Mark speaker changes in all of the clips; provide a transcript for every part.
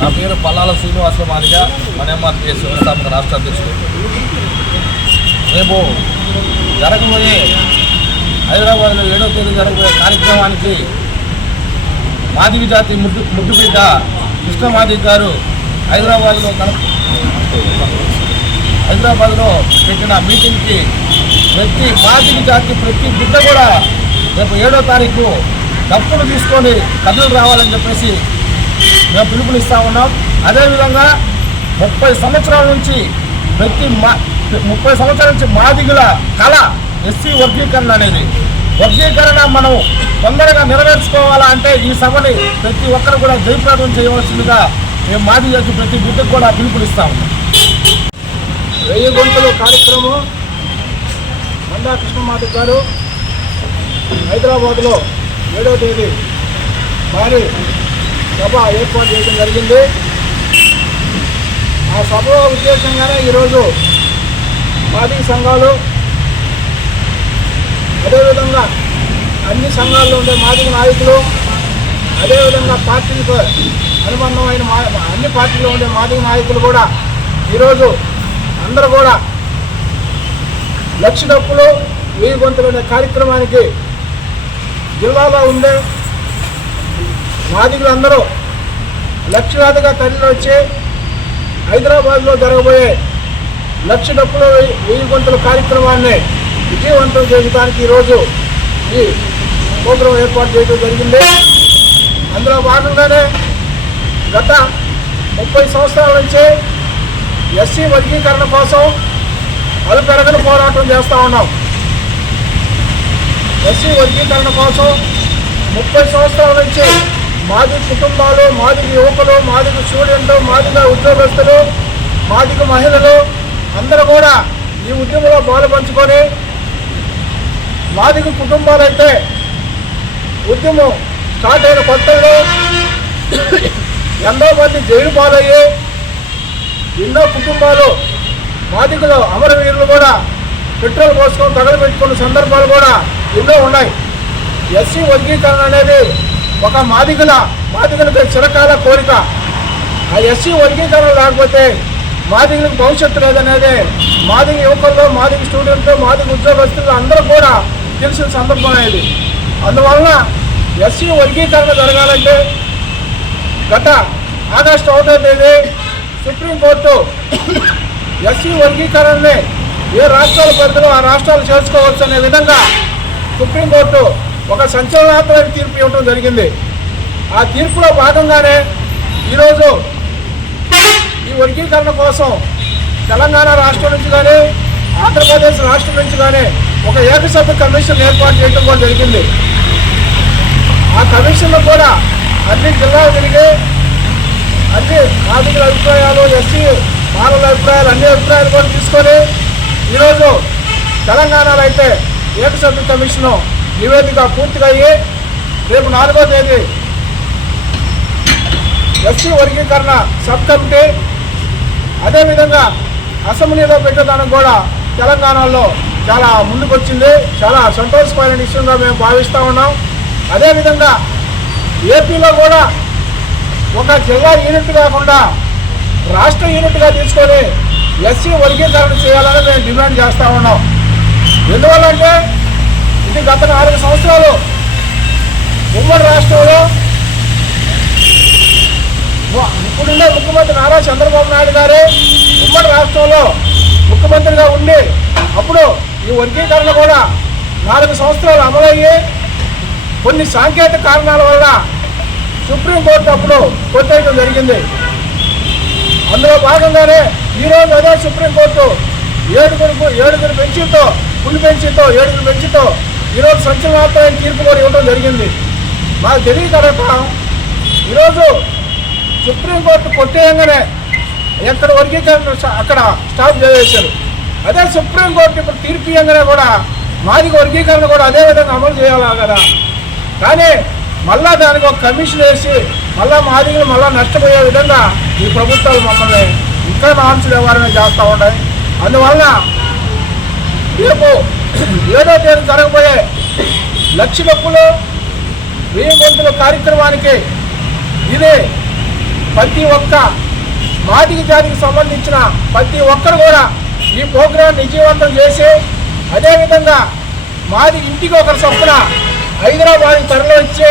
Speaker 1: నా పేరు పల్లాల శ్రీనివాస మాదిగ మనేమార్పిఎస్ వ్యవస్థాపక రాష్ట్ర అధ్యక్షుడు. రేపు జరగబోయే హైదరాబాద్లో ఏడో తేదీ జరగబోయే కార్యక్రమానికి మాధవి జాతి ముద్దు ముద్దుబిడ్డ కృష్ణ గారు హైదరాబాద్లో హైదరాబాద్లో పెట్టిన మీటింగ్కి ప్రతి మాదిగ జాతి ప్రతి బిడ్డ కూడా రేపు ఏడో తారీఖు డప్పులు తీసుకొని కథలు రావాలని చెప్పేసి మేము పిలుపునిస్తూ ఉన్నాం. అదేవిధంగా ముప్పై సంవత్సరాల నుంచి ప్రతి మా ముప్పై సంవత్సరాల నుంచి మాదిగుల కళ ఎస్సీ వర్గీకరణ అనేది. వర్గీకరణ మనం తొందరగా నెరవేర్చుకోవాలా అంటే ఈ సభని ప్రతి ఒక్కరు కూడా జయప్రదం చేయవలసిందిగా మేము మాదిగకి ప్రతి బిడ్డకు కూడా పిలుపునిస్తా ఉన్నాం.
Speaker 2: వెయ్యి గొంతులు కార్యక్రమం. మందా కృష్ణమాధవ్ గారు హైదరాబాద్లో ఏడవ తేదీ భారీ సభ ఏర్పాటు చేయడం జరిగింది. ఆ సభ ఉద్దేశంగానే ఈరోజు మాదిగ సంఘాలు అదేవిధంగా అన్ని సంఘాల్లో ఉండే మాదిక నాయకులు అదేవిధంగా పార్టీలకు అనుబంధమైన మా అన్ని పార్టీలో ఉండే మాదిక నాయకులు కూడా ఈరోజు అందరూ కూడా లక్ష డప్పులు వెయ్యి గొంతులు అనే కార్యక్రమానికి జిల్లాలో ఉండే నాదికులందరూ లక్షలాదిగా తరలి వచ్చి హైదరాబాద్లో జరగబోయే లక్ష డప్పులు వెయ్యి వెయ్యి గొంతుల కార్యక్రమాన్ని విజయవంతం చేయడానికి ఈరోజు ఈ ప్రోగ్రాం ఏర్పాటు చేయడం జరిగింది. అందులో భాగంగానే గత ముప్పై సంవత్సరాల నుంచి ఎస్సీ వర్గీకరణ కోసం అలుపెరగని పోరాటం చేస్తూ ఉన్నాం. ఎస్సీ వర్గీకరణ కోసం ముప్పై సంవత్సరాల నుంచి మాదిగ కుటుంబాలు మాదిక యువకులు మాదిగ స్టూడెంట్లు మాదిగ ఉద్యోగస్తులు మాదిగ మహిళలు అందరూ కూడా ఈ ఉద్యమంలో పాలు పంచుకొని మాదిగ కుటుంబాలైతే ఉద్యమం స్టార్ట్ అయిన కొత్తలో ఎంతో మంది జైలు పాలయ్యి ఎన్నో కుటుంబాలు బాధికులు అమరవీరులు కూడా పెట్రోల్ పోసుకొని తగలబెట్టుకున్న సందర్భాలు కూడా ఎన్నో ఉన్నాయి. ఎస్సీ వర్గీకరణ అనేది ఒక మాదిగల మాదిగలకు చిరకాల కోరిక. ఆ ఎస్సీ వర్గీకరణ లేకపోతే మాదిగలకు భవిష్యత్తు లేదనేది. మాదిగ యువకుల్లో మాదిగ స్టూడెంట్లు మాదిగ ఉద్యోగస్తులు అందరూ కూడా తెలిసిన సందర్భం అనేది. అందువలన ఎస్సీ వర్గీకరణ జరగాలంటే గత ఆగస్టు ఒకటో తేదీ సుప్రీంకోర్టు ఎస్సీ వర్గీకరణని ఏ రాష్ట్రాల పరిధిలో ఆ రాష్ట్రాలు చేసుకోవచ్చు అనే విధంగా సుప్రీంకోర్టు ఒక సంచలనాత్మక తీర్పు ఇవ్వడం జరిగింది. ఆ తీర్పులో భాగంగానే ఈరోజు ఈ వర్గీకరణ కోసం తెలంగాణ రాష్ట్రం నుంచి కానీ ఆంధ్రప్రదేశ్ రాష్ట్రం నుంచి కానీ ఒక ఏకసభ్య కమిషన్ ఏర్పాటు చేయడం కూడా జరిగింది. ఆ కమిషన్లో కూడా అన్ని జిల్లాలు తిరిగి అన్ని ఆర్థిక అభిప్రాయాలు ఎస్సీ మానవుల అభిప్రాయాలు అన్ని అభిప్రాయాలు కూడా తీసుకొని ఈరోజు తెలంగాణలో అయితే ఏకసభ్య కమిషను నివేదిక పూర్తిగా అయ్యి రేపు నాలుగో తేదీ ఎస్సీ వర్గీకరణ సబ్ కమిటీ అదేవిధంగా అసెంబ్లీలో పెట్టడానికి కూడా తెలంగాణలో చాలా ముందుకొచ్చింది. చాలా సంతోషకరమైన విషయంగా మేము భావిస్తూ ఉన్నాం. అదేవిధంగా ఏపీలో కూడా ఒక జిల్లా యూనిట్ కాకుండా రాష్ట్ర యూనిట్గా తీసుకొని ఎస్సీ వర్గీకరణ చేయాలని మేము డిమాండ్ చేస్తూ ఉన్నాం. ఎందువల్లంటే ఇది గత నాలుగు సంవత్సరాలు. ఉమ్మడి రాష్ట్రంలో ఇప్పుడున్న ముఖ్యమంత్రి నారా చంద్రబాబు నాయుడు గారు ఉమ్మడి రాష్ట్రంలో ముఖ్యమంత్రిగా ఉండి అప్పుడు ఈ వర్గీకరణ కూడా నాలుగు సంవత్సరాలు అమలయ్యి కొన్ని సాంకేతిక కారణాల వల్ల సుప్రీంకోర్టు అప్పుడు కొట్టేయడం జరిగింది. అందులో భాగంగానే ఈరోజు అదే సుప్రీంకోర్టు ఏడుగురు ఏడుగురు బెంచీతో ఫుల్ బెంచీతో ఏడుగురు బెంచీతో ఈరోజు సంచలనాత్మకమైన తీర్పు కూడా ఇవ్వడం జరిగింది. మాకు తెలియకరట ఈరోజు సుప్రీంకోర్టు కొట్టేయంగానే ఎక్కడ వర్గీకరణ అక్కడ స్టాప్ చేసేశారు అదే సుప్రీంకోర్టు ఇప్పుడు తీర్పు ఇవ్వగానే కూడా మాదిగ వర్గీకరణ కూడా అదే విధంగా అమలు చేయాలా కదా. కానీ మళ్ళా దానికి ఒక కమిషన్ వేసి మళ్ళా మాదిగలు మళ్ళా నష్టపోయే విధంగా ఈ ప్రభుత్వాలు మమ్మల్ని ఇంకా నాంచు వ్యవహారం చేస్తూ ఉంటాయి అందువల్ల రేపు ఏడో తేదీ జరగబోయే లక్ష డబ్బులు వెయ్యి గొంతుల కార్యక్రమానికి ఇదే ప్రతి ఒక్క మాదిగ జాతికి సంబంధించిన ప్రతి ఒక్కరు కూడా ఈ ప్రోగ్రాం విజయవంతం చేసి అదేవిధంగా మాది ఇంటికి ఒకరి చొప్పున హైదరాబాద్ తరలి వచ్చి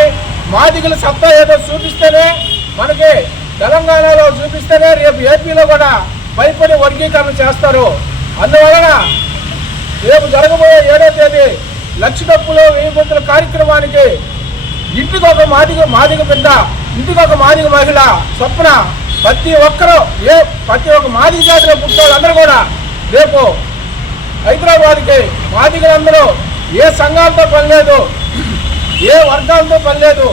Speaker 2: మాదిగల సత్తా ఏదో చూపిస్తేనే మనకి తెలంగాణలో చూపిస్తేనే రేపు ఏపీలో కూడా భయపడి వర్గీకరణ చేస్తారు. అందువలన రేపు జరగబోయే ఏడో తేదీ లక్ష డప్పులో వెయ్యి కార్యక్రమానికి ఇంటికి ఒక మాదిగ మాదిగ పెద్ద ఇంటికి ఒక మాదిగ మహిళ చొప్పున ప్రతి ఒక్కరూ ఏ ప్రతి ఒక్క మాదిగ జాతిలో పుట్టిన కూడా రేపు హైదరాబాద్కి మాదిగలందరూ ఏ సంఘాలతో పని లేదు ఏ వర్గాలతో పనిలేదు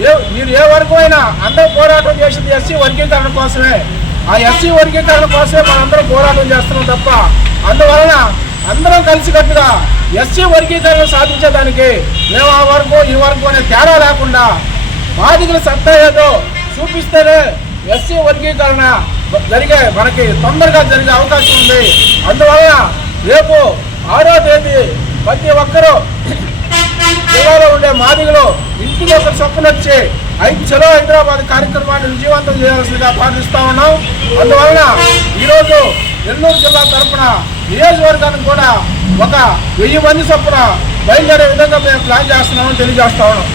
Speaker 2: ఏ మీరు ఏ వర్గం అయినా అందరూ పోరాటం చేసింది ఎస్సీ వర్గీకరణ కోసమే. ఆ ఎస్సీ వర్గీకరణ కోసమే మనందరం పోరాటం చేస్తున్నాం తప్ప అందువలన అందరం కలిసికట్టుగా ఎస్సీ వర్గీకరణ సాధించేదానికి మేము ఆ వర్గం ఈ వర్గం అనే తేడా లేకుండా బాధితుల సత్తా ఏదో చూపిస్తేనే ఎస్సీ వర్గీకరణ జరిగే మనకి తొందరగా జరిగే అవకాశం ఉంది. అందువలన రేపు ఆరో తేదీ ప్రతి ఒక్కరూ జిల్లాలో ఉండే మాదిగలు ఇంటికి ఒక చొప్పున వచ్చి ఐదు చలో హైదరాబాద్ కార్యక్రమాన్ని విజయవంతం చేయాల్సిందిగా పాటిస్తా ఉన్నాం. అందువలన ఈరోజు నెల్లూరు జిల్లా తరఫున నియోజకవర్గానికి కూడా ఒక వెయ్యి మంది చొప్పున బయలుదేరే విధంగా మేము ప్లాన్ చేస్తున్నామని తెలియజేస్తా ఉన్నాం.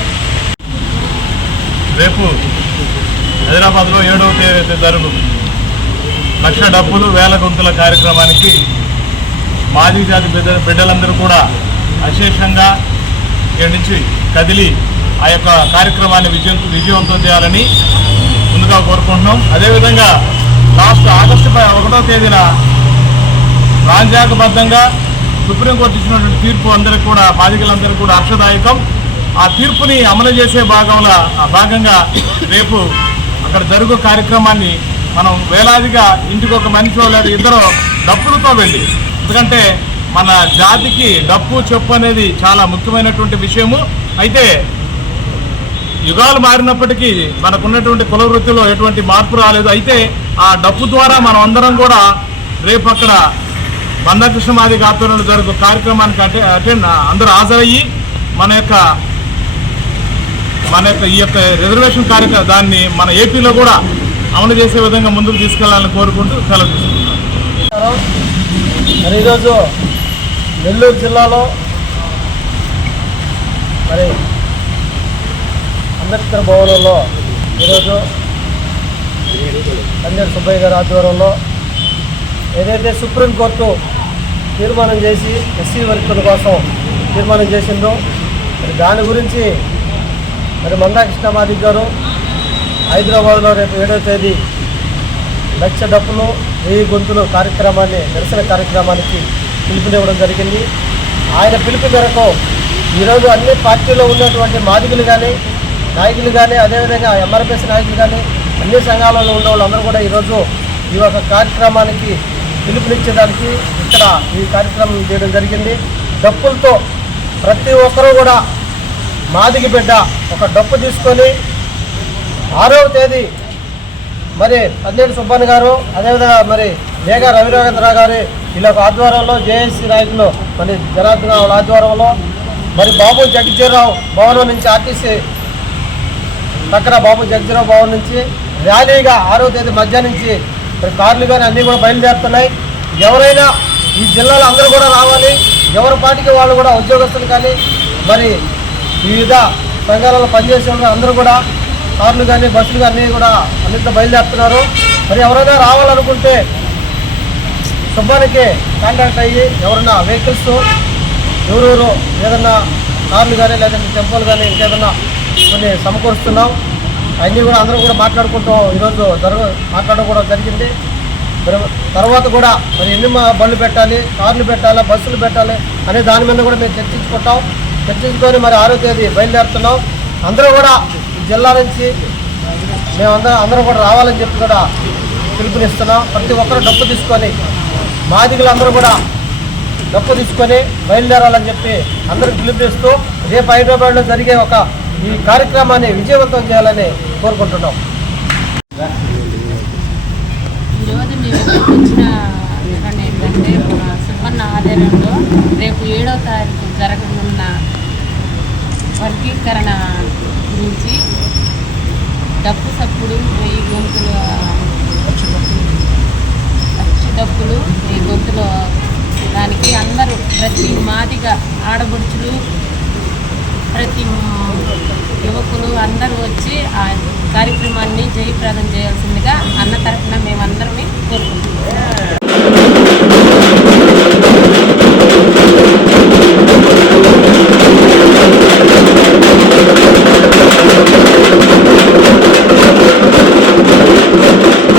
Speaker 3: రేపు హైదరాబాద్లో ఏడవ తేదీ జరుగు లక్ష డబ్బులు వేల గొంతుల కార్యక్రమానికి మాజీ జాతి బిడ్డ బిడ్డలందరూ కూడా అశేషంగా ఇక్కడి నుంచి కదిలి ఆ యొక్క కార్యక్రమాన్ని విజయం విజయవంతం చేయాలని ముందుగా కోరుకుంటున్నాం. అదేవిధంగా లాస్ట్ ఆగస్టు ఒకటో తేదీన రాజ్యాంగబద్ధంగా సుప్రీంకోర్టు ఇచ్చినటువంటి తీర్పు అందరికి కూడా బాధితులందరికీ కూడా హర్షదాయకం. ఆ తీర్పుని అమలు చేసే భాగంలో ఆ భాగంగా రేపు అక్కడ జరుగు కార్యక్రమాన్ని మనం వేలాదిగా ఇంటికి ఒక మనిషి లేదా ఇద్దరు డప్పులతో వెళ్ళి ఎందుకంటే మన జాతికి డప్పు చెప్పు అనేది చాలా ముఖ్యమైనటువంటి విషయము. అయితే యుగాలు మారినప్పటికీ మనకున్నటువంటి కుల వృత్తిలో ఎటువంటి మార్పు రాలేదు. అయితే ఆ డప్పు ద్వారా మనం అందరం కూడా రేపు అక్కడ మందకృష్ణ మాది ఆధ్వర్యంలో జరుగు కార్యక్రమానికి అటే అటెండ్ అందరూ హాజరయ్యి మన యొక్క మన యొక్క ఈ యొక్క రిజర్వేషన్ కార్యక్రమం దాన్ని మన ఏపీలో కూడా అమలు చేసే విధంగా ముందుకు తీసుకెళ్ళాలని కోరుకుంటూ సెలవు తీసుకుంటున్నాను
Speaker 4: మరి ఈరోజు నెల్లూరు జిల్లాలో మరి అంబేద్కర్ భవనంలో ఈరోజు సంజయ్ సుబ్బయ్య గారి ఆధ్వర్యంలో ఏదైతే సుప్రీంకోర్టు తీర్మానం చేసి ఎస్సీ వర్గీకరణ కోసం తీర్మానం చేసిందో మరి దాని గురించి మరి మందాకృష్ణ మాదిక్ గారు హైదరాబాద్లో రేపు ఏడవ తేదీ లక్ష డప్పులు వెయ్యి గొంతులు కార్యక్రమాన్ని నిరసన కార్యక్రమానికి పిలుపునివ్వడం జరిగింది. ఆయన పిలుపు మేరకు ఈరోజు అన్ని పార్టీలో ఉన్నటువంటి మాదికులు కానీ నాయకులు కానీ అదేవిధంగా ఎంఆర్పిఎస్ నాయకులు కానీ అన్ని సంఘాలలో ఉన్న వాళ్ళందరూ కూడా ఈరోజు ఈ యొక్క కార్యక్రమానికి పిలుపునిచ్చేదానికి ఇక్కడ ఈ కార్యక్రమం చేయడం జరిగింది. డప్పులతో ప్రతి ఒక్కరూ కూడా మాదిగి బిడ్డ ఒక డప్పు తీసుకొని ఆరవ తేదీ మరి పన్నెండు సుబ్బన్ గారు అదేవిధంగా మరి మేఘా రవిరాఘేంద్రరావు గారి వీళ్ళ ఆధ్వర్యంలో జేఏసీ నాయకులు మరి జనార్దన వాళ్ళ ఆధ్వర్యంలో మరి బాబు జగజ్జీరావు భవనం నుంచి ఆర్టీసీ పక్కన బాబు జగజ్జీరావు భవన్ నుంచి ర్యాలీగా ఆరో తేదీ మధ్య నుంచి మరి కార్లు కానీ అన్నీ కూడా బయలుదేరుతున్నాయి. ఎవరైనా ఈ జిల్లాలో అందరూ కూడా రావాలి. ఎవరి పాటికి వాళ్ళు కూడా ఉద్యోగస్తులు కానీ మరి వివిధ సంఘాలలో పనిచేసే వాళ్ళు అందరూ కూడా కార్లు కానీ బస్సులు కానీ కూడా అన్నింటిలో బయలుదేరుతున్నారు. మరి ఎవరైనా రావాలనుకుంటే సుబ్బానికి కాంటాక్ట్ అయ్యి ఎవరన్నా వెహికల్స్ ఎవరెవరు ఏదన్నా కార్లు కానీ లేదంటే టెంపోలు కానీ ఇంకేదన్నా కొన్ని సమకూరుస్తున్నాం. అన్నీ కూడా అందరూ కూడా మాట్లాడుకుంటాం. ఈరోజు జరగ మాట్లాడడం కూడా జరిగింది. తర్వాత కూడా మరి ఎన్ని మా బళ్ళు పెట్టాలి కార్లు పెట్టాలి బస్సులు పెట్టాలి అనే దాని మీద కూడా మేము చర్చించుకుంటాం. చర్చించుకొని మరి ఆరో తేదీ బయలుదేరుతున్నాం. అందరూ కూడా జిల్లా నుంచి మేమందరం అందరం కూడా రావాలని చెప్పి కూడా పిలుపునిస్తున్నాం. ప్రతి ఒక్కరు డప్పు తీసుకొని బాధికులందరూ కూడా డప్పు తీసుకొని బయలుదేరాలని చెప్పి అందరికి పిలుపునిస్తూ రేపు హైదరాబాద్లో జరిగే ఒక ఈ కార్యక్రమాన్ని విజయవంతం చేయాలని కోరుకుంటున్నాం.
Speaker 5: ఈరోజు మేము ఇచ్చిన వివరణ ఏంటంటే మన సుబ్బన్న ఆధ్వర్యంలో రేపు ఏడో తారీఖు జరగనున్న వర్గీకరణ గురించి డప్పు సప్పుడు వెయ్యి గొంతులు అచ్చు డప్పులు వెయ్యి గొంతులు దానికి అందరూ ప్రతి మాదిగా ఆడబుడుచులు ప్రతి యువకులు అందరూ వచ్చి ఆ కార్యక్రమాన్ని జయప్రదం చేయాల్సిందిగా అన్న తరఫున మేమందరమే కోరుకుంటున్నాం.